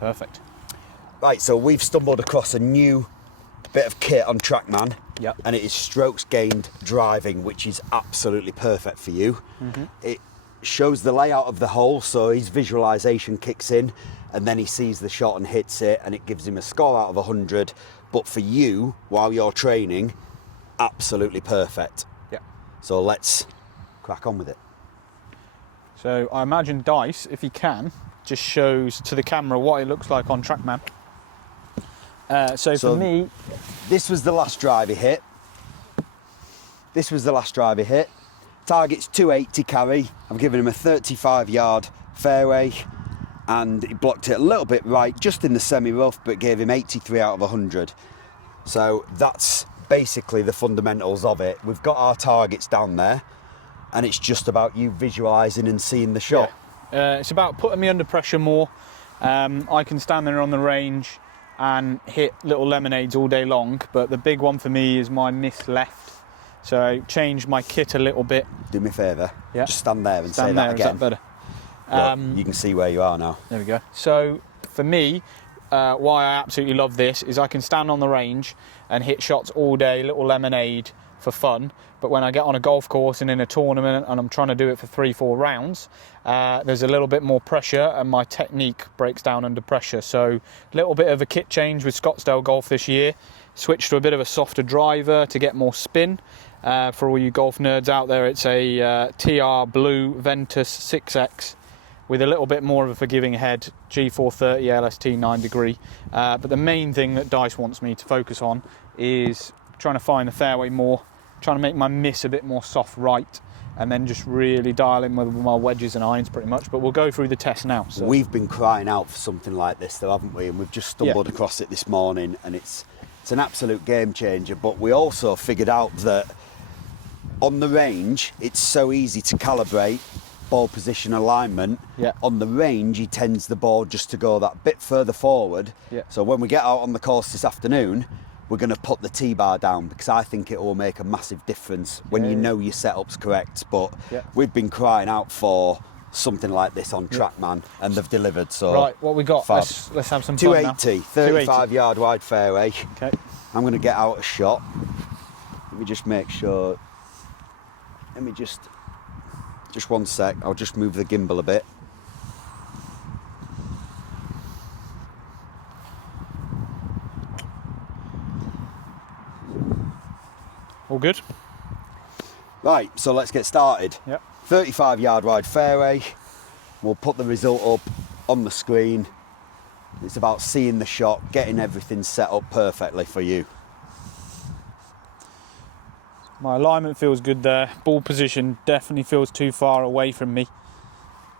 Perfect. Right, so we've stumbled across a new bit of kit on Trackman. Yep. And it is strokes gained driving, which is absolutely perfect for you. It shows the layout of the hole, so his visualization kicks in, and then he sees the shot and hits it, and it gives him a score out of 100. But for you, while you're training, absolutely perfect. Yeah. So let's crack on with it. So I imagine Dice, if he can, just shows to the camera what it looks like on Trackman. So for me, this was the last drive he hit. Target's 280 carry. I'm giving him a 35-yard fairway, and he blocked it a little bit right, just in the semi-rough, but gave him 83 out of 100. So that's basically the fundamentals of it. We've got our targets down there, and it's just about you visualising and seeing the shot. Yeah. It's about putting me under pressure more. I can stand there on the range and hit little lemonades all day long, but the big one for me is my miss left. So I changed my kit a little bit. Do me a favour, yeah. Just stand there and stand say there, that again. is that better? Look, you can see where you are now. There we go. So for me, why I absolutely love this is I can stand on the range and hit shots all day, little lemonade for fun. But when I get on a golf course and in a tournament and I'm trying to do it for 3-4 rounds, there's a little bit more pressure and my technique breaks down under pressure. So a little bit of a kit change with Scottsdale Golf this year. Switched to a bit of a softer driver to get more spin. For all you golf nerds out there, it's a TR Blue Ventus 6X with a little bit more of a forgiving head, G430 LST 9 degree. But the main thing that Dice wants me to focus on is trying to find the fairway more, trying to make my miss a bit more soft right, and then just really dial in with my wedges and irons pretty much. But we'll go through the test now. So. We've been crying out for something like this though, haven't we? And we've just stumbled across it this morning, and it's an absolute game changer. But we also figured out that on the range, it's so easy to calibrate ball position alignment. Yeah. On the range, he tends the ball just to go that bit further forward. Yeah. So when we get out on the course this afternoon, we're going to put the T-bar down, because I think it will make a massive difference when you know your setup's correct. But we've been crying out for something like this on Trackman, and they've delivered. So right, what we got? Let's have some fun now. 280, 35-yard wide fairway. Okay. I'm going to get out a shot. Let me just make sure. Let me just 1 sec. I'll just move the gimbal a bit. All good? Right, so let's get started. Yep. 35-yard wide fairway. We'll put the result up on the screen. It's about seeing the shot, getting everything set up perfectly for you. My alignment feels good there. Ball position definitely feels too far away from me.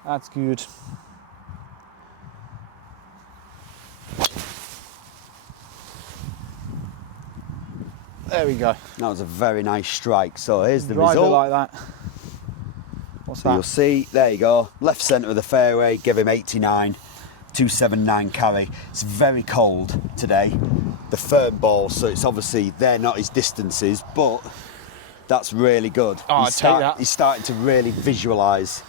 That's good. There we go. That was a very nice strike. So here's the Drive it result. like that. What's that? You'll see, there you go, left centre of the fairway, give him 89, 279 carry. It's very cold today, the firm ball, so it's obviously, they're not his distances, but that's really good. Oh, I'd take that. He's starting to really visualise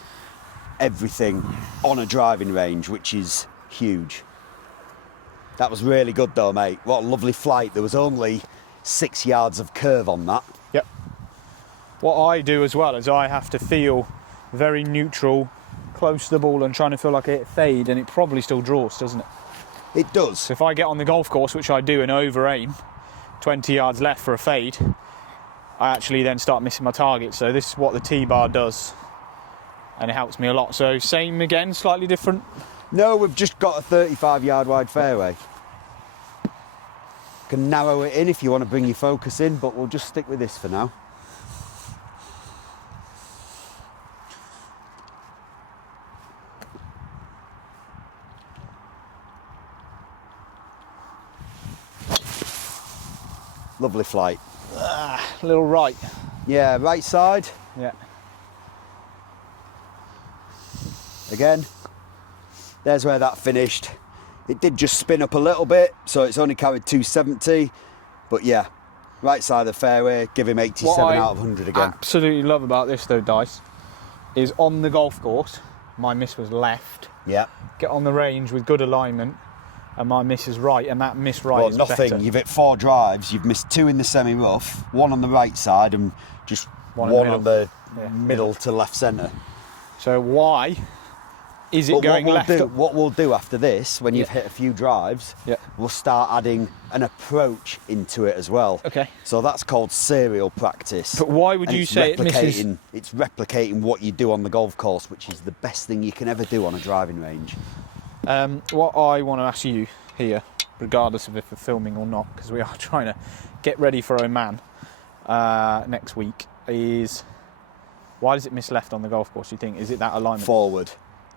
everything on a driving range, which is huge. That was really good though, mate. What a lovely flight. There was only 6 yards of curve on that. Yep. What I do as well is I have to feel very neutral, close to the ball and trying to feel like it fade, and it probably still draws, doesn't it? It does. So if I get on the golf course, which I do, and over aim 20 yards left for a fade, I actually then start missing my target. So this is what the T-bar does, and it helps me a lot. So same again, slightly different? No, we've just got a 35-yard wide fairway. Can narrow it in if you want to bring your focus in, but we'll just stick with this for now. Lovely flight. A little right. Yeah, right side. Yeah. Again, there's where that finished. It did just spin up a little bit, so it's only carried 270. But yeah, right side of the fairway, give him 87 out of 100 again. Absolutely love about this though, Dice, is on the golf course, my miss was left. Yeah. Get on the range with good alignment, and my miss is right, and that miss right Well, is nothing. better. You've hit 4 drives. You've missed 2 in the semi-rough, 1 on the right side, and just One one in the on the Yeah. middle to left centre. So why is it But going left? what we'll do after this, when you've Yeah. hit a few drives, Yeah. we'll start adding an approach into it as well. Okay. So that's called serial practice. But why would And you it's say it misses? It's replicating what you do on the golf course, which is the best thing you can ever do on a driving range. What I want to ask you here, regardless of if we're filming or not, because we are trying to get ready for Oman next week, is why does it miss left on the golf course, do you think? Is it that alignment? Forward.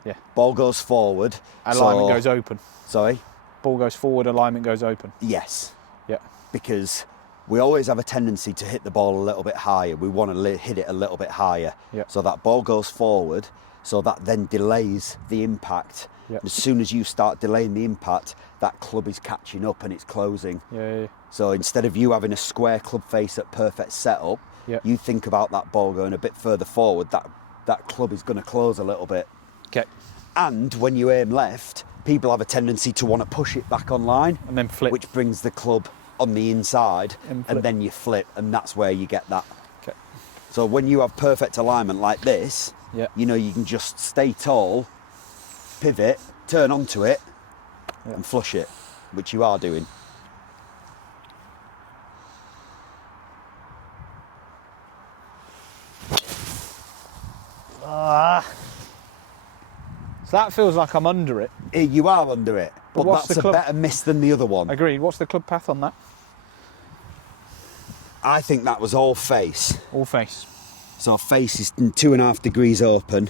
Yeah. Ball goes forward. Alignment goes open. Sorry? Ball goes forward, alignment goes open. Yes. Yeah. Because we always have a tendency to hit the ball a little bit higher. We want to hit it a little bit higher. Yeah. So that ball goes forward, so that then delays the impact. Yeah. As soon as you start delaying the impact, that club is catching up and it's closing. Yeah. So instead of you having a square club face at perfect setup, Yeah. you think about that ball going a bit further forward, that club is going to close a little bit. Okay. And when you aim left, people have a tendency to want to push it back online. And then flip. Which brings the club on the inside, And and flip. then you flip, and that's where you get that. Okay. So when you have perfect alignment like this, Yeah. you know, you can just stay tall, pivot, turn onto it, Yeah. and flush it, which you are doing. So that feels like I'm under it. You are under it, But but what's that's the a club- better miss than the other one. Agreed. What's the club path on that? I think that was all face. All face. So face is 2.5 degrees open.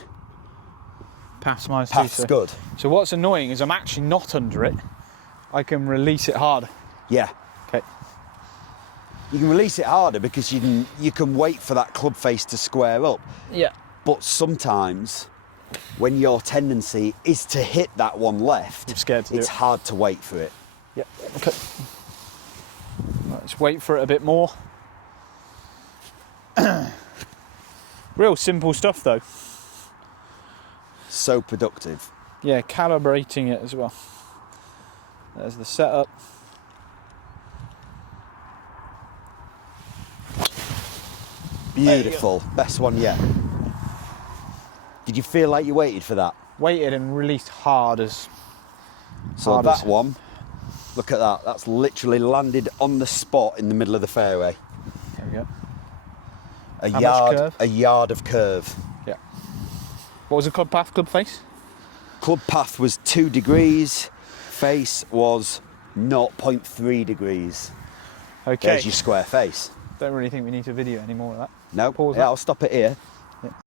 Path's minus two. Path's good. So what's annoying is I'm actually not under it. I can release it harder. Yeah. Okay. You can release it harder because you can wait for that club face to square up. Yeah. But sometimes, when your tendency is to hit that one left, I'm scared to do it's it. hard to wait for it. Yeah. Okay. Let's wait for it a bit more. Real simple stuff though. So productive. Yeah, calibrating it as well. There's the setup. Beautiful. Best one yet. Did you feel like you waited for that? Waited and released hard as. So hard that as- one, look at that. That's literally landed on the spot in the middle of the fairway. There we go. A How much yard, curve? a yard of curve. Yeah. What was the club path, club face? Club path was 2 degrees. Face was 0.3 degrees. Okay. There's your square face. Don't really think we need to video any more of that. No, Pause yeah, that. I'll stop it here.